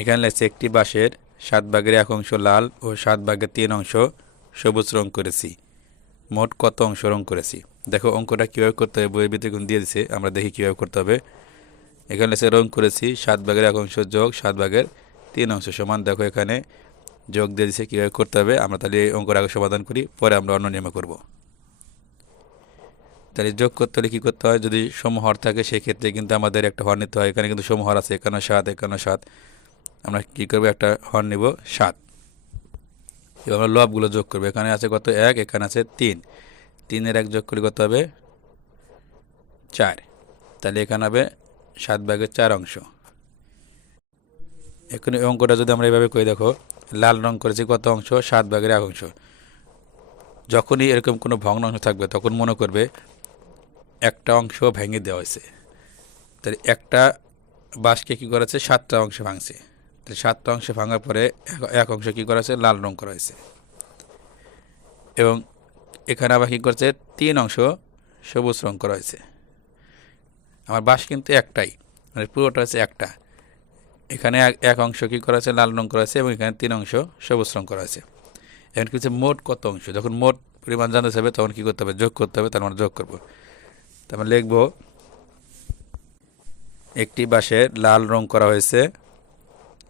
এখানে লেগেছে একটি বাঁশের সাত ভাগের এক অংশ লাল ও সাত ভাগের তিন অংশ সবুজ রং করেছি। মোট কত অংশ রং করেছি? দেখো, অঙ্কটা কীভাবে করতে হবে, বইয়ের ভিতরে দিয়ে দিছে, আমরা দেখি কীভাবে করতে হবে। এখানে লেগেছে রং করেছি, সাত ভাগের এক অংশ যোগ, সাত ভাগের তিন অংশ সমান। দেখো, এখানে যোগ দিয়ে দিছে, কীভাবে করতে হবে, আমরা তাহলে এই অঙ্কর আগে সমাধান করি, পরে আমরা অন্য নিয়মে করব। তাহলে যোগ করতে হলে কী করতে হয়? যদি সমহর থাকে, সেক্ষেত্রে কিন্তু আমাদের একটা হর নিতে হয়। এখানে কিন্তু সমহর আছে, একান্ন সাত একান্ন সাত। আমরা কী করব? একটা হর নিব, সাত। এবার লবগুলো যোগ করব। এখানে আছে কত? এক, এখানে আছে তিন। তিনের এক যোগ করলে কত হবে? চার। তাহলে এখানে হবে সাত ভাগের চার অংশ। এখন এই অঙ্কটা যদি আমরা এভাবে করি, দেখো, লাল রং করেছি কত অংশ? সাত ভাগের এক অংশ। যখনই এরকম কোনো ভগ্ন অংশ থাকবে, তখন মনে করবে একটা অংশ ভেঙে দেওয়া হয়েছে। তাহলে একটা বাঁশকে কী করেছে? সাতটা অংশ ভাঙছে। সাতটা অংশে ভাঙার পরে এক- অংশ কী করা হয়েছে? লাল রং করা হয়েছে। এবং এখানে আবার কী করছে? তিন অংশ সবুজ রং করা হয়েছে। আমার বাঁশ কিন্তু একটাই মানে পুরোটা হচ্ছে একটা। এখানে এক অংশ কী করা হয়েছে? লাল রং করা হয়েছে এবং এখানে তিন অংশ সবুজ রং করা হয়েছে। এখন কি হচ্ছে? মোট কত অংশ? যখন মোট পরিমাণ জানতে হবে তখন কী করতে হবে? যোগ করতে হবে, তার মানে যোগ করব। তারপর লিখব, একটি বাঁশের লাল রং করা হয়েছে।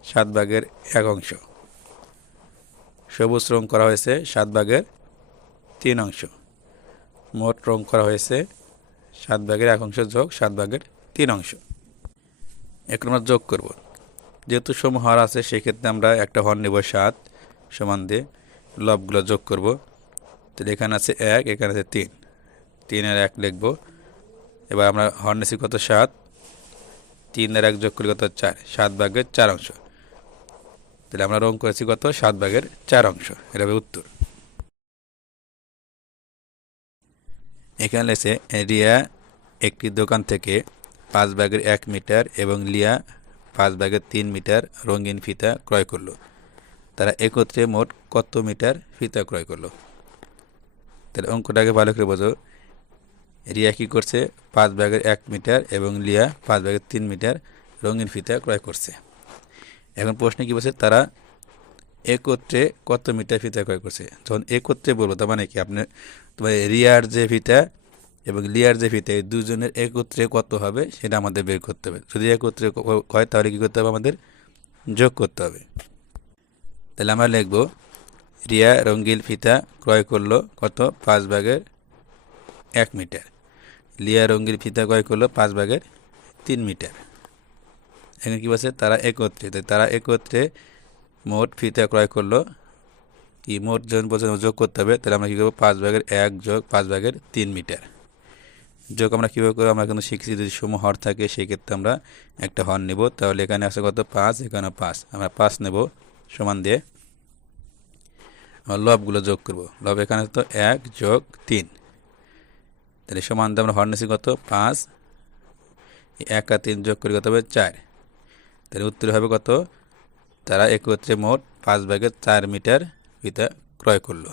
সাত ভাগের এক অংশ। সবুজ রং করা হয়েছে সাত ভাগের তিন অংশ। মোট রং করা হয়েছে সাত ভাগের এক অংশ যোগ সাত ভাগের তিন অংশ। এখন আমরা যোগ করব। যেহেতু সমহর আছে, সেক্ষেত্রে আমরা একটা হর নেব সাত সমান দিয়ে লবগুলো যোগ করব। তো এখানে আছে এক, এখানে আছে তিন। তিনের এক লিখব। এবার আমরা হর নিছি কত? সাত। তিনের এক যোগ করি কত? চার। সাত ভাগের চার অংশ। তাহলে আমরা রং করেছি কত? সাত ভাগের চার অংশ। এটা হবে উত্তর। এখানে লেছে রিয়া একটি দোকান থেকে পাঁচ ভাগের এক মিটার এবং লিয়া পাঁচ ভাগের তিন মিটার রঙিন ফিতা ক্রয় করল। তারা একত্রে মোট কত মিটার ফিতা ক্রয় করল? তাহলে অঙ্কটাকে ভালো করে বোঝো। রিয়া কী করছে? পাঁচ ভাগের এক মিটার এবং লিয়া পাঁচ ভাগের তিন মিটার রঙিন ফিতা ক্রয় করছে। এখন প্রশ্নে কী বলছে? তারা একত্রে কত মিটার ফিতা ক্রয় করছে? যখন একত্রে বলব, তার মানে কি? আপনি তোমার রিয়ার যে ফিতা এবং লিয়ার যে ফিতা, এই দুজনের একত্রে কত হবে সেটা আমাদের বের করতে হবে। যদি একত্রে হয় তাহলে কী করতে হবে আমাদের? যোগ করতে হবে। তাহলে আমরা লিখব, রিয়া রঙ্গিল ফিতা ক্রয় করল কত? পাঁচ ভাগের এক মিটার। লিয়া রঙ্গিল ফিতা ক্রয় করল পাঁচ ভাগের তিন মিটার। এখানে কী বলছে? তারা একত্রে। তাই তারা একত্রে মোট ফিতা ক্রয় করল। কি মোট যখন পর্যন্ত যোগ করতে হবে, তাহলে আমরা কী করব? পাঁচ ভাগের এক যোগ পাঁচ ভাগের তিন মিটার। যোগ আমরা কীভাবে করব? আমরা কিন্তু শিখছি যদি সম হর থাকে সেই ক্ষেত্রে আমরা একটা হর নেব। তাহলে এখানে আছে কত? পাঁচ, এখানে পাঁচ। আমরা পাঁচ নেব সমান দিয়ে। আমরা লবগুলো যোগ করব। লব এখানে তো এক যোগ তিন। তাহলে সমান দিয়ে আমরা হর নিয়েছি কত? পাঁচ। এক আর তিন যোগ করে কত হবে? চার। তাহলে উত্তর হবে কত? তারা একত্রে মোট পাঁচ ভাগে চার মিটার ফিতা ক্রয় করল।